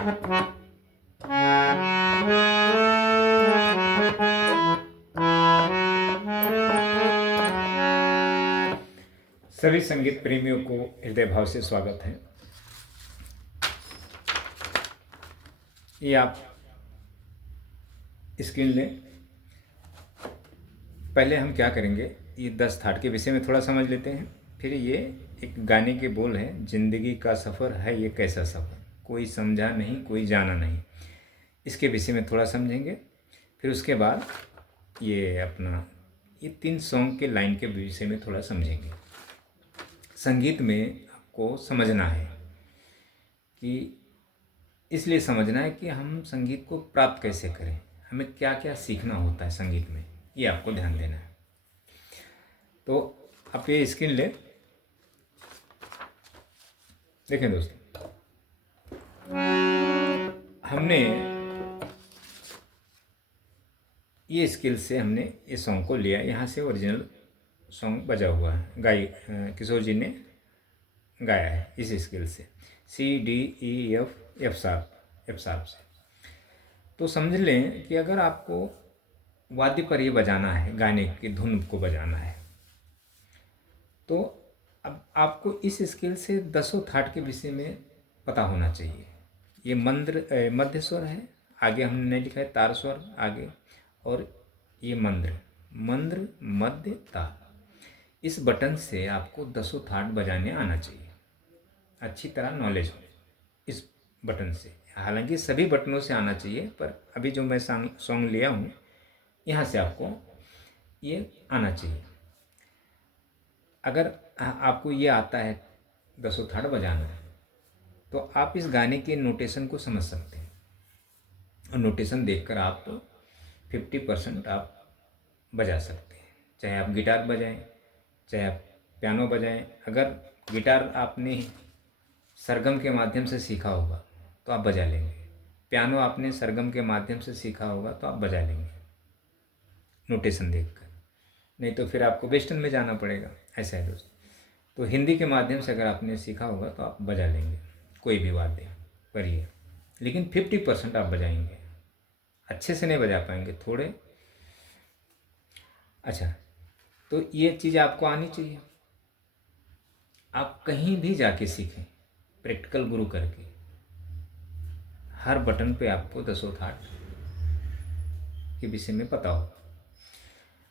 सभी संगीत प्रेमियों को हृदय भाव से स्वागत है। ये आप स्क्रीन लें। पहले हम क्या करेंगे, ये 10 थाट के विषय में थोड़ा समझ लेते हैं। फिर ये एक गाने के बोल हैं, जिंदगी का सफ़र है ये कैसा सफ़र, कोई समझा नहीं कोई जाना नहीं, इसके विषय में थोड़ा समझेंगे। फिर उसके बाद ये 3 सॉन्ग के लाइन के विषय में थोड़ा समझेंगे। संगीत में आपको समझना है कि इसलिए समझना है कि हम संगीत को प्राप्त कैसे करें, हमें क्या क्या सीखना होता है संगीत में, ये आपको ध्यान देना है। तो आप ये स्क्रीन ले देखें दोस्तों, हमने ये स्किल से हमने इस सॉन्ग को लिया, यहाँ से ओरिजिनल सॉन्ग बजा हुआ है, किशोर जी ने गाया है इस स्केल से, C D E F sharp से। तो समझ लें कि अगर आपको वाद्य पर ये बजाना है, गाने की धुन को बजाना है, तो अब आपको इस स्केल से 10 थाट के विषय में पता होना चाहिए। ये मध्य स्वर है, आगे हमने लिखा है तार स्वर आगे, और ये मंद्र मध्य तार। इस बटन से आपको 10 थाट बजाने आना चाहिए, अच्छी तरह नॉलेज हो इस बटन से। हालांकि सभी बटनों से आना चाहिए, पर अभी जो मैं सॉन्ग लिया हूँ यहाँ से आपको ये आना चाहिए। अगर आपको ये आता है 10 थाट बजाना, तो आप इस गाने के नोटेशन को समझ सकते हैं, और नोटेशन देखकर आप 50% आप बजा सकते हैं। चाहे आप गिटार बजाएं, चाहे आप पियानो बजाएं। अगर गिटार आपने सरगम के माध्यम से सीखा होगा तो आप बजा लेंगे, पियानो आपने सरगम के माध्यम से सीखा होगा तो आप बजा लेंगे नोटेशन देखकर। नहीं तो फिर आपको वेस्टर्न में जाना पड़ेगा, ऐसा है दोस्त। तो हिंदी के माध्यम से अगर आपने सीखा होगा तो आप बजा लेंगे कोई भी वाद्य पर ये, लेकिन 50% आप बजाएंगे, अच्छे से नहीं बजा पाएंगे थोड़े। अच्छा, तो ये चीज़ आपको आनी चाहिए। आप कहीं भी जाके सीखें, प्रैक्टिकल गुरु करके, हर बटन पे आपको 10 थाट के विषय में पता हो।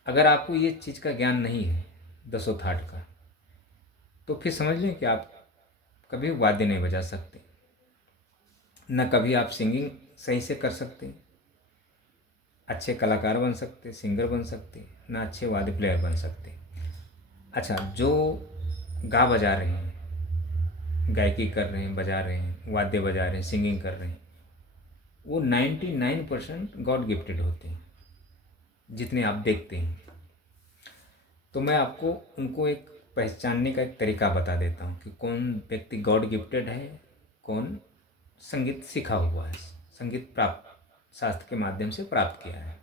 अगर आपको ये चीज़ का ज्ञान नहीं है 10 थाट का, तो फिर समझ लें कि आप कभी वाद्य नहीं बजा सकते, न कभी आप सिंगिंग सही से कर सकते, अच्छे कलाकार बन सकते, सिंगर बन सकते, ना अच्छे वाद्य प्लेयर बन सकते। अच्छा, जो गा बजा रहे हैं, गायकी कर रहे हैं, बजा रहे हैं, वाद्य बजा रहे हैं, सिंगिंग कर रहे हैं, वो 99% गॉड गिफ्टेड होते हैं जितने आप देखते हैं। तो मैं आपको उनको एक पहचानने का एक तरीका बता देता हूँ कि कौन व्यक्ति गॉड गिफ्टेड है, कौन संगीत सीखा हुआ है, संगीत प्राप्त शास्त्र के माध्यम से प्राप्त किया है।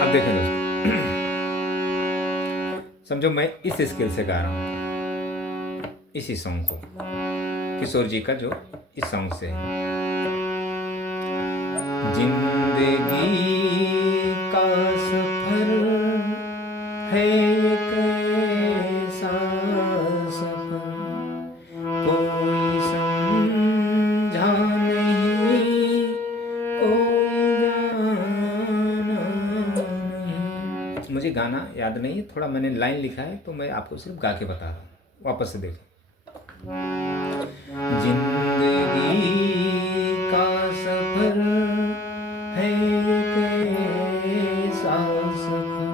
अब देखें दोस्तों, समझो मैं इस स्केल से गा रहा हूँ इसी सॉन्ग को, किशोर जी का जो इस सॉन्ग से है। जिंदगी का सफर है कैसा सफर, कोई समझा नहीं कोई जाना नहीं। मुझे गाना याद नहीं है, थोड़ा मैंने लाइन लिखा है तो मैं आपको सिर्फ गा के बता रहा हूँ, वापस से देखें। जिंदगी का सफर है कैसा सफर,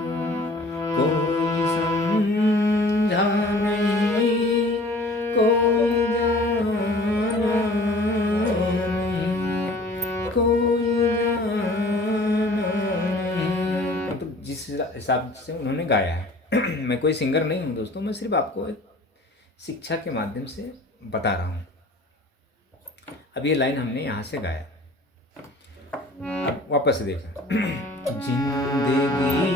कोई समझा नहीं कोई जाना नहीं कोई जाना नहीं। तो जिस हिसाब से उन्होंने गाया है मैं कोई सिंगर नहीं हूँ दोस्तों, मैं सिर्फ आपको एक शिक्षा के माध्यम से बता रहा हूँ। अब ये लाइन हमने यहाँ से गाया, अब वापस से देखा। जिंदगी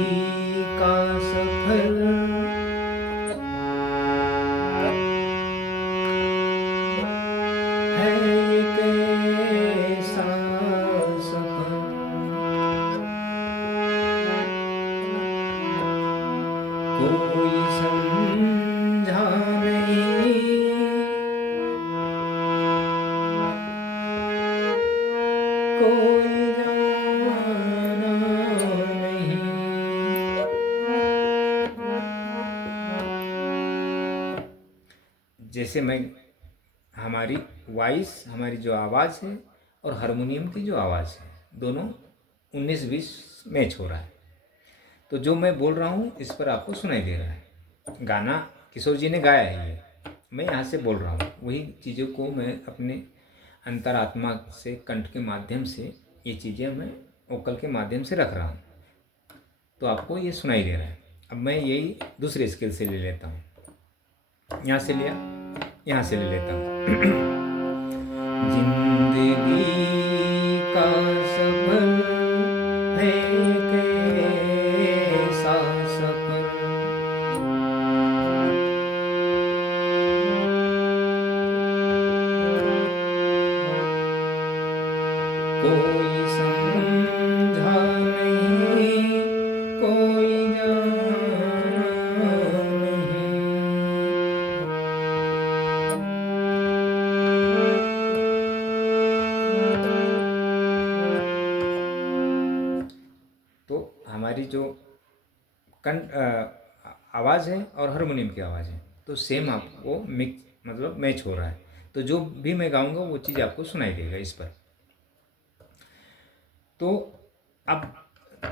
का सफर जैसे मैं हमारी वॉइस, हमारी जो आवाज़ है और हारमोनियम की जो आवाज़ है, दोनों 19-20 मैच हो रहा है। तो जो मैं बोल रहा हूँ इस पर आपको सुनाई दे रहा है। गाना किशोर जी ने गाया है, ये मैं यहाँ से बोल रहा हूँ। वही चीज़ों को मैं अपने अंतरात्मा से, कंठ के माध्यम से ये चीज़ें मैं वोकल के माध्यम से रख रहा हूँ, तो आपको ये सुनाई दे रहा है। अब मैं यही दूसरे स्केल से ले लेता हूँ। यहाँ से लिया, यहाँ से ले लेता हूँ। जिंदगी का सफर है कैसा सफर, कोई समझा नहीं, कोई जाना नहीं। तो हमारी जो आवाज़ है और हारमोनियम की आवाज़ है, तो सेम आपको मिक्स मतलब मैच हो रहा है। तो जो भी मैं गाऊंगा वो चीज़ आपको सुनाई देगा इस पर। तो अब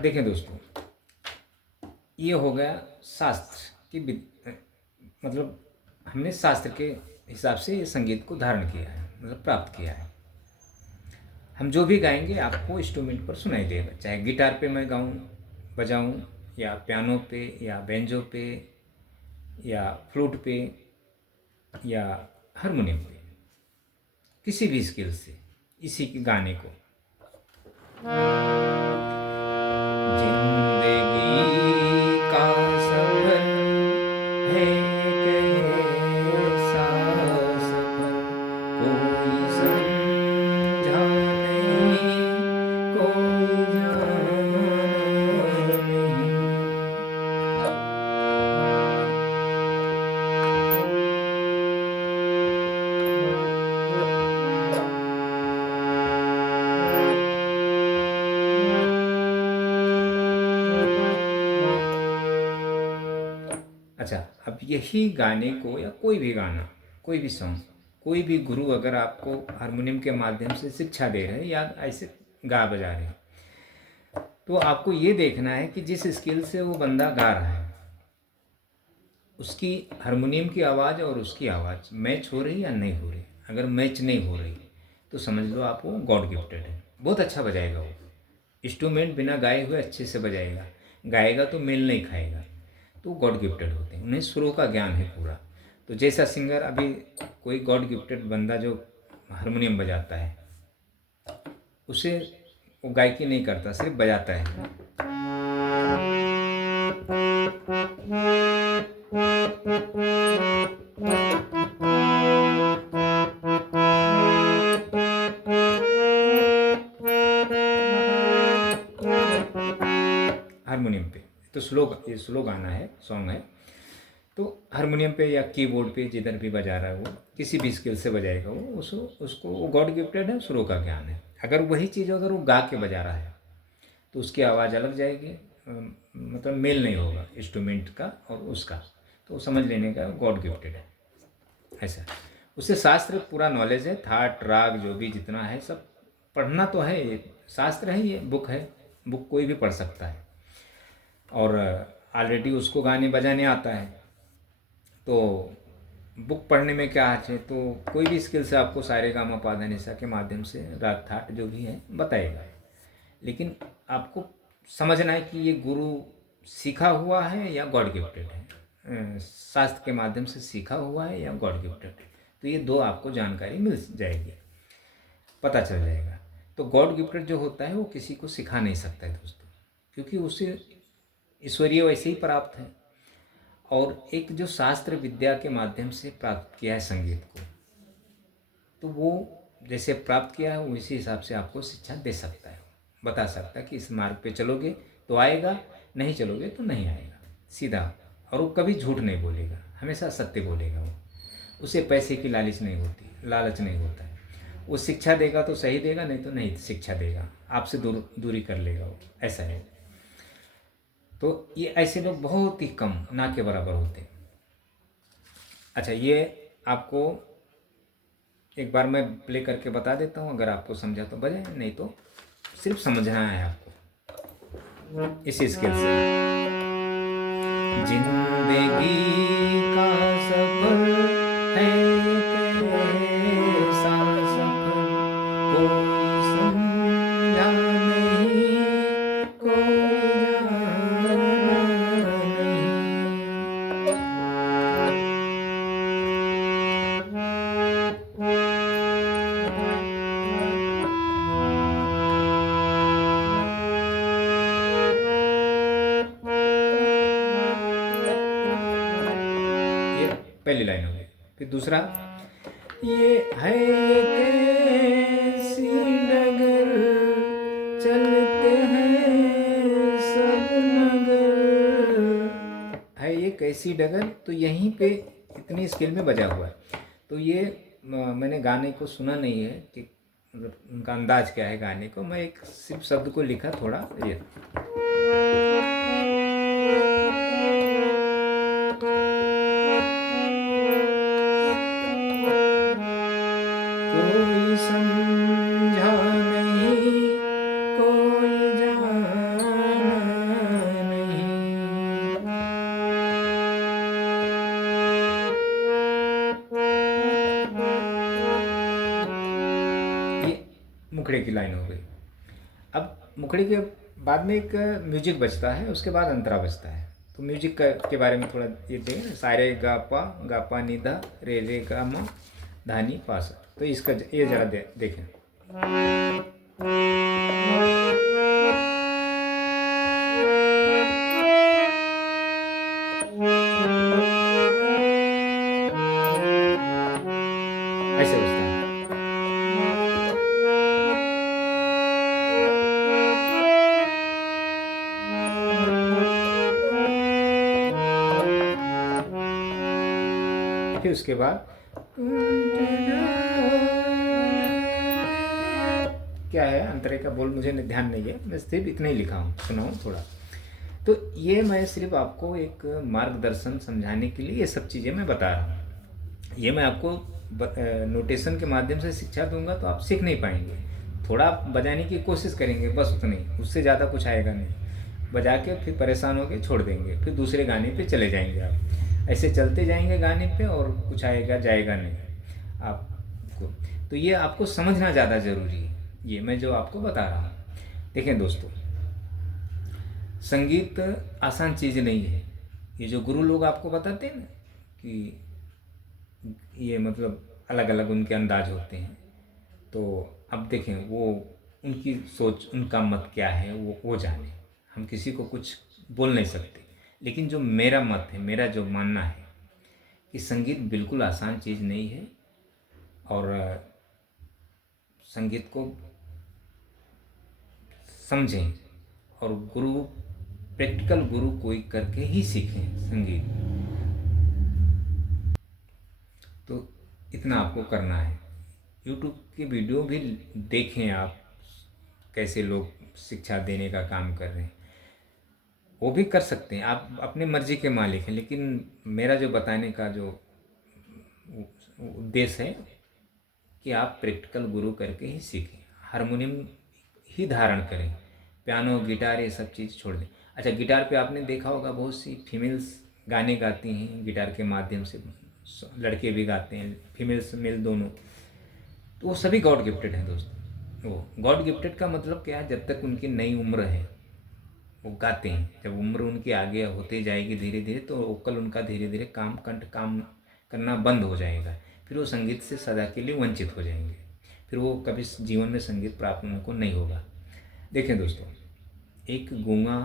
देखें दोस्तों, ये हो गया शास्त्र की मतलब हमने शास्त्र के हिसाब से ये संगीत को धारण किया है, मतलब प्राप्त किया है। हम जो भी गाएंगे आपको इंस्ट्रूमेंट पर सुनाई देगा, चाहे गिटार पे मैं गाऊं, बजाऊं, या पियानो पे, या बेंजो पे, या फ्लूट पे, या हारमोनियम पे, किसी भी स्केल से इसी के गाने को। जिंदगी का सफर है कैसा सफर, कोई समझा नहीं, कोई जाना नहीं। अच्छा, अब यही गाने को या कोई भी गाना, कोई भी सॉन्ग, कोई भी गुरु अगर आपको हारमोनियम के माध्यम से शिक्षा दे रहे हैं या ऐसे गा बजा रहे हैं, तो आपको ये देखना है कि जिस स्केल से वो बंदा गा रहा है उसकी हारमोनियम की आवाज़ और उसकी आवाज़ मैच हो रही या नहीं हो रही। अगर मैच नहीं हो रही तो समझ लो आप वो गॉड गिफ्टेड है, बहुत अच्छा बजाएगा वो इंस्ट्रूमेंट, बिना गाए हुए अच्छे से बजाएगा। गाएगा तो मेल नहीं खाएगा, तो गॉड गिफ्टेड होते हैं, उन्हें सुरों का ज्ञान है पूरा। तो जैसा सिंगर अभी कोई गॉड गिफ्टेड बंदा जो हारमोनियम बजाता है, उसे वो गायकी नहीं करता, सिर्फ बजाता है। हारमोनियम पे तो ये स्लो गाना है, सॉन्ग है। तो हारमोनियम पे या कीबोर्ड पे जिधर भी बजा रहा है वो, किसी भी स्किल से बजाएगा वो, उसको वो गॉड गिफ्टेड है, सुरों का ज्ञान है। अगर वही चीज़ अगर वो गा के बजा रहा है तो उसकी आवाज़ अलग जाएगी, मतलब मेल नहीं होगा इंस्ट्रूमेंट का और उसका, तो समझ लेने का गॉड गिफ्टेड है ऐसा। उससे शास्त्र पूरा नॉलेज है, थाट राग जो भी जितना है सब पढ़ना तो है, ये शास्त्र है, ये बुक है, बुक कोई भी पढ़ सकता है। और ऑलरेडी उसको गाने बजाने आता है, तो बुक पढ़ने में क्या है, तो कोई भी स्किल से आपको सारे गामा पा धा निसा के माध्यम से राग थाट जो भी है बताएगा। लेकिन आपको समझना है कि ये गुरु सीखा हुआ है या गॉड गिफ्टेड है, शास्त्र के माध्यम से सीखा हुआ है या गॉड गिफ्टेड है। तो ये दो आपको जानकारी मिल जाएगी, पता चल जाएगा। तो गॉड गिफ्टेड जो होता है वो किसी को सिखा नहीं सकता है दोस्तों, क्योंकि उसे ईश्वरीय वैसे ही प्राप्त है, और एक जो शास्त्र विद्या के माध्यम से प्राप्त किया है संगीत को, तो वो जैसे प्राप्त किया है उसी हिसाब से आपको शिक्षा दे सकता है, बता सकता है कि इस मार्ग पे चलोगे तो आएगा, नहीं चलोगे तो नहीं आएगा, सीधा। और वो कभी झूठ नहीं बोलेगा, हमेशा सत्य बोलेगा वो, उसे पैसे की लालच नहीं होती, लालच नहीं होता है। वो शिक्षा देगा तो सही देगा, नहीं तो नहीं शिक्षा देगा, आपसे दूरी कर लेगा वो, ऐसा है। तो ये ऐसे लोग बहुत ही कम, ना के बराबर होते हैं। अच्छा, ये आपको एक बार मैं प्ले करके बता देता हूँ, अगर आपको समझा तो बजाए, नहीं तो सिर्फ समझना है आपको इस स्केल से। जिंदगी का सफर है कैसा सफर, कोई समझा नहीं, कोई जाना नहीं। ये पहली लाइन हो गई। फिर दूसरा, ये है कैसी डगर, चलते हैं सब मगर, है ये कैसी डगर। तो यहीं पे इतनी स्केल में बजा हुआ है। तो ये मैंने गाने को सुना नहीं है कि मतलब उनका अंदाज क्या है गाने को, मैं एक सिर्फ शब्द को लिखा थोड़ा ये। कोई समझा नहीं, कोई जाना नहीं। ये मुखड़े की लाइन हो गई। अब मुखड़े के बाद में एक म्यूजिक बजता है, उसके बाद अंतरा बजता है। तो म्यूजिक के बारे में थोड़ा ये देखें, सारे गा पा नी धा, रे गा मा, धानी पा सा। तो इसका ये जरा देखें। ऐसे बजता है। फिर उसके बाद क्या है अंतरे का बोल मुझे ध्यान नहीं है, मैं सिर्फ इतना ही लिखा हूँ, सुनाऊँ थोड़ा। तो ये मैं सिर्फ आपको एक मार्गदर्शन समझाने के लिए ये सब चीज़ें मैं बता रहा हूँ। ये मैं आपको नोटेशन के माध्यम से शिक्षा दूंगा तो आप सीख नहीं पाएंगे। थोड़ा आप बजाने की कोशिश करेंगे, बस उतना ही, उससे ज़्यादा कुछ आएगा नहीं। बजा के फिर परेशान होकर छोड़ देंगे, फिर दूसरे गाने पे चले जाएंगे। आप ऐसे चलते जाएंगे गाने पे और कुछ आएगा जाएगा नहीं आपको। तो ये आपको समझना ज़्यादा ज़रूरी है, ये मैं जो आपको बता रहा हूँ। देखें दोस्तों, संगीत आसान चीज़ नहीं है। ये जो गुरु लोग आपको बताते हैं ना कि ये मतलब अलग अलग उनके अंदाज होते हैं, तो अब देखें वो उनकी सोच, उनका मत क्या है वो जाने, हम किसी को कुछ बोल नहीं सकते। लेकिन जो मेरा मत है, मेरा जो मानना है कि संगीत बिल्कुल आसान चीज़ नहीं है, और संगीत को समझें और गुरु, प्रैक्टिकल गुरु कोई करके ही सीखें संगीत। तो इतना आपको करना है। यूट्यूब की वीडियो भी देखें आप, कैसे लोग शिक्षा देने का काम कर रहे हैं, वो भी कर सकते हैं। आप अपने मर्जी के मालिक हैं, लेकिन मेरा जो बताने का जो उद्देश्य है कि आप प्रैक्टिकल गुरु करके ही सीखें, हारमोनियम ही धारण करें, पियानो गिटार ये सब चीज़ छोड़ दें। अच्छा, गिटार पे आपने देखा होगा बहुत सी फीमेल्स गाने गाती हैं गिटार के माध्यम से, लड़के भी गाते हैं, फीमेल्स मेल दोनों। तो वो सभी गॉड गिफ्टेड हैं दोस्तों। वो गॉड गिफ्टेड का मतलब क्या है, जब तक उनकी नई उम्र है वो गाते हैं। जब उम्र उनकी आगे होते जाएगी धीरे धीरे, तो वोकल उनका धीरे धीरे कंठ काम करना बंद हो जाएगा। फिर वो संगीत से सदा के लिए वंचित हो जाएंगे, फिर वो कभी जीवन में संगीत प्राप्त उनको नहीं होगा। देखें दोस्तों, एक गूंगा,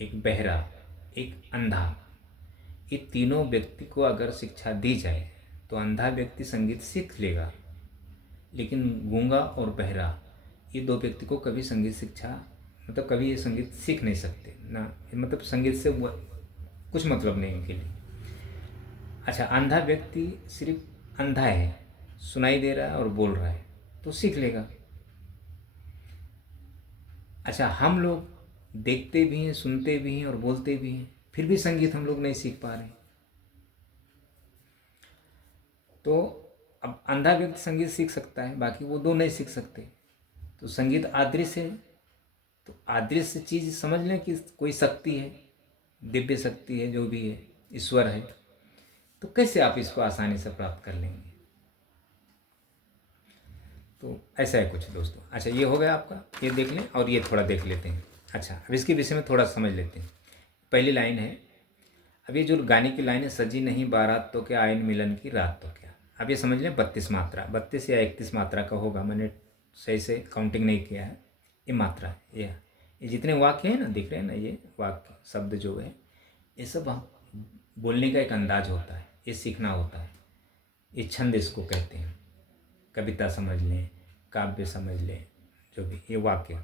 एक बहरा, एक अंधा, ये तीनों व्यक्ति को अगर शिक्षा दी जाए तो अंधा व्यक्ति संगीत सीख लेगा, लेकिन गूंगा और बहरा ये दो व्यक्ति को कभी संगीत शिक्षा मतलब कभी ये संगीत सीख नहीं सकते ना, मतलब संगीत से कुछ मतलब नहीं उनके लिए। अच्छा, अंधा व्यक्ति सिर्फ अंधा है, सुनाई दे रहा है और बोल रहा है तो सीख लेगा। अच्छा, हम लोग देखते भी हैं, सुनते भी हैं और बोलते भी हैं, फिर भी संगीत हम लोग नहीं सीख पा रहे। तो अब अंधा व्यक्ति संगीत सीख सकता है, बाकी वो दो नहीं सीख सकते। तो संगीत अदृश्य है, तो अदृश्य चीज़ समझ लें कि कोई शक्ति है, दिव्य शक्ति है, जो भी है, ईश्वर है। तो कैसे आप इसको आसानी से प्राप्त कर लेंगे? तो ऐसा है कुछ दोस्तों। अच्छा, ये हो गया आपका, ये देख लें और ये थोड़ा देख लेते हैं। अच्छा, अब इसके विषय में थोड़ा समझ लेते हैं। पहली लाइन है, अब ये जो गाने की लाइन है, सजी नहीं बारात तो क्या, आयन मिलन की रात तो क्या। अब ये समझ लें 32 मात्रा, 32 या 31 मात्रा का होगा, मैंने सही से काउंटिंग नहीं किया है। ये मात्रा है, ये जितने वाक्य हैं ना, दिख रहे हैं ना, ये वाक्य शब्द जो है, ये सब बोलने का एक अंदाज होता है, ये सीखना होता है। ये छंद इसको कहते हैं। कविता समझ लें, काव्य समझ लें, जो भी, ये वाक्य।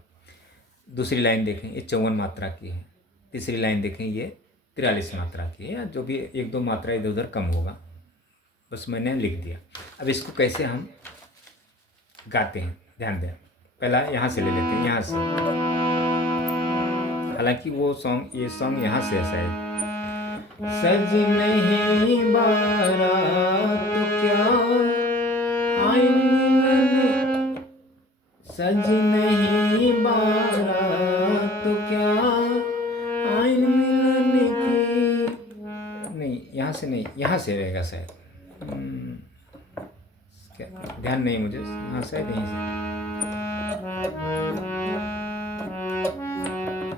दूसरी लाइन देखें, ये 54 मात्रा की है। तीसरी लाइन देखें, ये 43 मात्रा की है, या जो भी 1-2 मात्रा इधर उधर कम होगा, बस मैंने लिख दिया। अब इसको कैसे हम गाते हैं, ध्यान दें। पहला यहाँ से ले लेते हैं, यहाँ से। हालांकि वो सॉन्ग, ये सॉन्ग यहाँ से ऐसा है, सज नहीं बारात तो क्या, आयन मिलन, सज नहीं बारात तो क्या, आयन मिलन की। नहीं, यहाँ से नहीं, यहाँ से रहेगा शायद। क्या ध्यान नहीं मुझे, हाँ शायद यहीं से,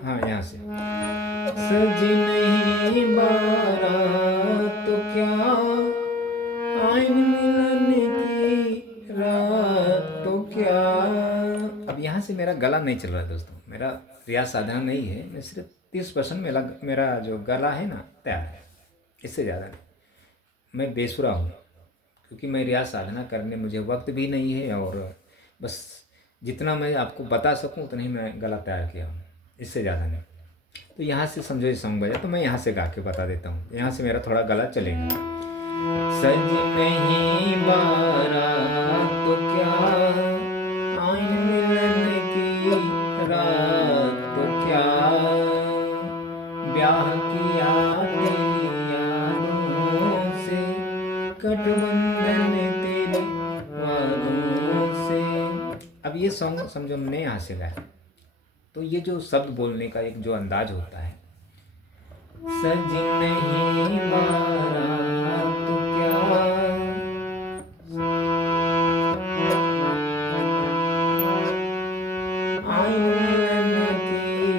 हाँ यहाँ से। सज नहीं बारात तो क्या, आयन मिलन की रात तो क्या। अब यहाँ से मेरा गला नहीं चल रहा है दोस्तों, मेरा रियाज साधना नहीं है, मैं सिर्फ 30% मेरा जो गला है ना तैयार है, इससे ज़्यादा नहीं। मैं बेसुरा हूँ, क्योंकि मैं रियाज साधना करने मुझे वक्त भी नहीं है, और बस जितना मैं आपको बता सकूँ उतना ही मैं गला तैयार किया हूँ, इससे ज़्यादा नहीं। तो यहाँ से समझो ये सॉन्ग बजा, तो मैं यहाँ से गा के बता देता हूँ, यहाँ से मेरा थोड़ा गला चलेगा। सज नहीं बारात तो क्या, आयन मिलन की रात तो क्या, ब्याह किया तेरी यादों से, गठबंधन तेरे वादों से। अब ये सॉन्ग समझो हमने यहाँ से गाया, तो ये जो शब्द बोलने का एक जो अंदाज होता है, सज नहीं बारात तो क्या, आयन मिलन की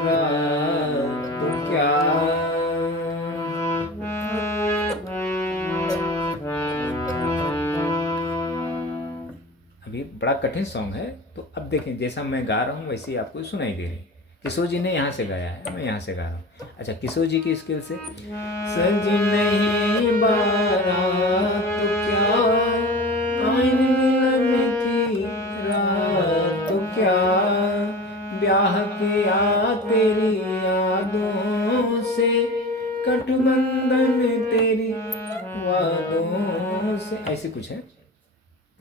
रात तो क्या। अभी बड़ा कठिन सॉन्ग है, तो अब देखें जैसा मैं गा रहा हूँ वैसे ही आपको सुनाई दे रही है। किशोर जी ने यहाँ से गाया है, मैं यहाँ से गा रहा हूँ। अच्छा, किशोर जी की स्किल से, सज नहीं बारात तो क्या, आयन मिलन की रात तो क्या, ब्याह किया तेरी यादों से, गठबंधन तेरी वादों से, ऐसे कुछ है।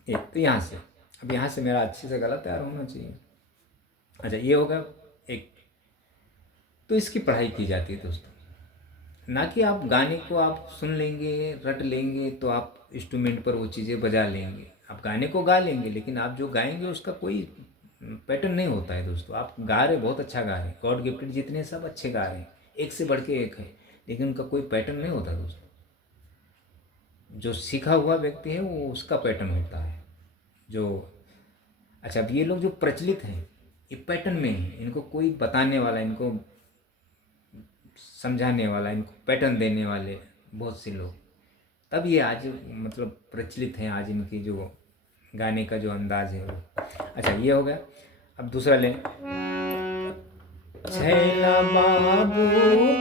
एक तो यहाँ से, अब यहाँ से मेरा अच्छे से गला तैयार होना चाहिए। अच्छा, ये होगा एक। तो इसकी पढ़ाई की जाती है दोस्तों, ना कि आप गाने को आप सुन लेंगे, रट लेंगे, तो आप इंस्ट्रूमेंट पर वो चीज़ें बजा लेंगे। आप गाने को गा लेंगे, लेकिन आप जो गाएंगे उसका कोई पैटर्न नहीं होता है दोस्तों। आप गा रहे, बहुत अच्छा गा रहे हैं, गॉड गिफ्टेड जितने सब अच्छे गा रहे हैं, एक से बढ़ के एक है, लेकिन उनका कोई पैटर्न नहीं होता दोस्तों। जो सीखा हुआ व्यक्ति है वो उसका पैटर्न होता है जो। अच्छा, अब ये लोग जो प्रचलित हैं, ये पैटर्न में हैं, इनको कोई बताने वाला, इनको समझाने वाला, इनको पैटर्न देने वाले बहुत से लोग, तब ये आज मतलब प्रचलित हैं। आज इनकी जो गाने का जो अंदाज है वो। अच्छा, ये हो गया। अब दूसरा लें, छैला बाबू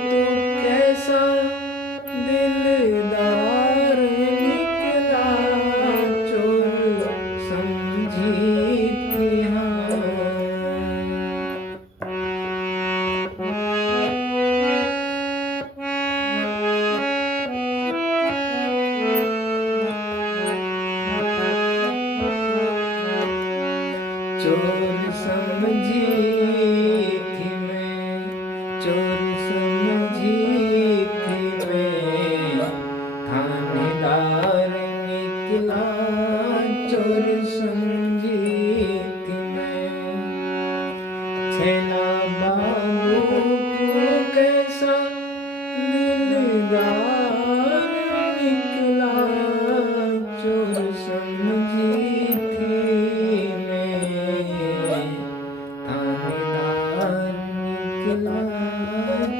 तू कैसा दिलदार निकला, चोर समझी थी हाँ। चोर समझी थी मैं, चोर समझी थी मैं, थानेदार निकला चोर समझी थी मैं, छैला बाबू को कैसा दिलदार निकला चोर समझी थी मैं, थानेदार निकला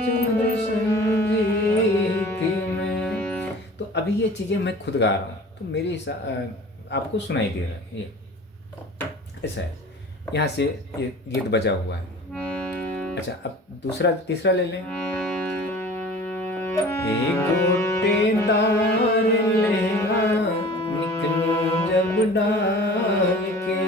चोर समझी थी मैं। तो अभी ये चीज़ें मैं खुद गा रहा हूँ, तो मेरे आपको सुनाई दे रहा है, ये ऐसा है। यहाँ से ये गीत बजा हुआ है। अच्छा, अब दूसरा तीसरा ले लें। एक गोटेदार लहंगा निकलूं जब डाल के,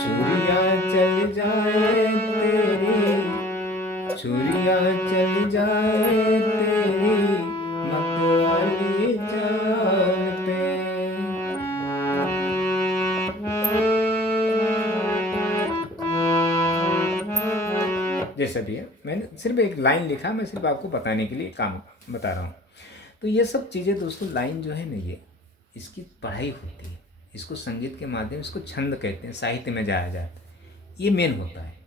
चूड़ियाँ चल जाए तेरी, चूड़ियाँ चल जाए तेरी मतवाली चाल पे, जैसा भी है। मैंने सिर्फ एक लाइन लिखा, मैं सिर्फ आपको बताने के लिए काम बता रहा हूँ। तो ये सब चीज़ें दोस्तों, लाइन जो है ना, ये इसकी पढ़ाई होती है, इसको संगीत के माध्यम, इसको छंद कहते हैं, साहित्य में जाया जाता है, ये मेन होता है।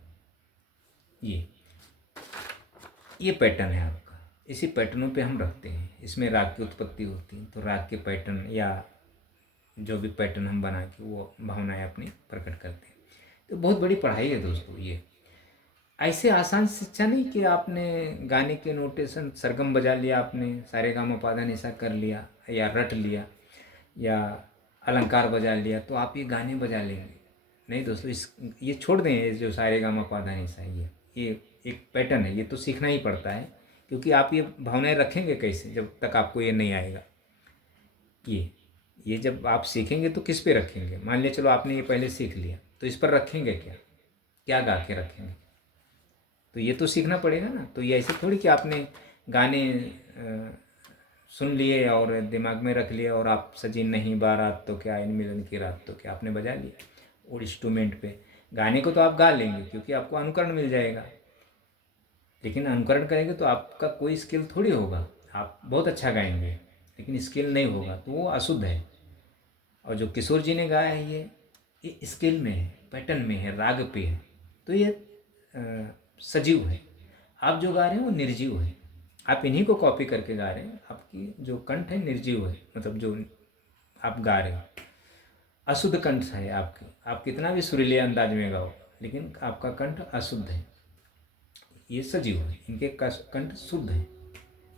ये पैटर्न है आपका, इसी पैटर्नों पे हम रखते हैं। इसमें राग की उत्पत्ति होती है, तो राग के पैटर्न या जो भी पैटर्न हम बना के वो भावनाएं अपनी प्रकट करते हैं। तो बहुत बड़ी पढ़ाई है दोस्तों ये। ऐसे आसान शिक्षा नहीं कि आपने गाने के नोटेशन सरगम बजा लिया, आपने सारेगामापाधानिसा कर लिया या रट लिया या अलंकार बजा लिया तो आप ये गाने बजा लेंगे। नहीं दोस्तों, ये छोड़ दें, ये जो सारेगामापाधानिसा ये एक पैटर्न है, ये तो सीखना ही पड़ता है, क्योंकि आप ये भावनाएं रखेंगे कैसे जब तक आपको ये नहीं आएगा। ये जब आप सीखेंगे तो किस पे रखेंगे? मान लिया चलो आपने ये पहले सीख लिया, तो इस पर रखेंगे क्या गा के रखेंगे? तो ये तो सीखना पड़ेगा ना। तो ये ऐसे थोड़ी कि आपने गाने सुन लिए और दिमाग में रख लिया और आप सजी नहीं बारात तो क्या, इन मिलन की रात तो क्या, आपने बजा लिया और इंस्ट्रूमेंट पे। गाने को तो आप गा लेंगे क्योंकि आपको अनुकरण मिल जाएगा, लेकिन अनुकरण करेंगे तो आपका कोई स्किल थोड़ी होगा। आप बहुत अच्छा गाएंगे लेकिन स्किल नहीं होगा तो वो अशुद्ध है। और जो किशोर जी ने गाया है ये स्किल में है, पैटर्न में है, राग पे है, तो ये सजीव है। आप जो गा रहे हैं वो निर्जीव है, आप इन्हीं को कॉपी करके गा रहे हैं। आपकी जो कंठ है निर्जीव है, मतलब जो आप गा रहे हो अशुद्ध कंठ है आपकी। आप कितना भी सुरीले अंदाज में गाओ लेकिन आपका कंठ अशुद्ध है। ये सजीव है, इनके कंठ शुद्ध है,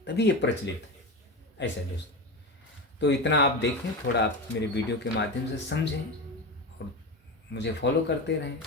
तभी ये प्रचलित है। ऐसा दोस्तों, तो इतना आप देखें, थोड़ा आप मेरे वीडियो के माध्यम से समझें और मुझे फॉलो करते रहें।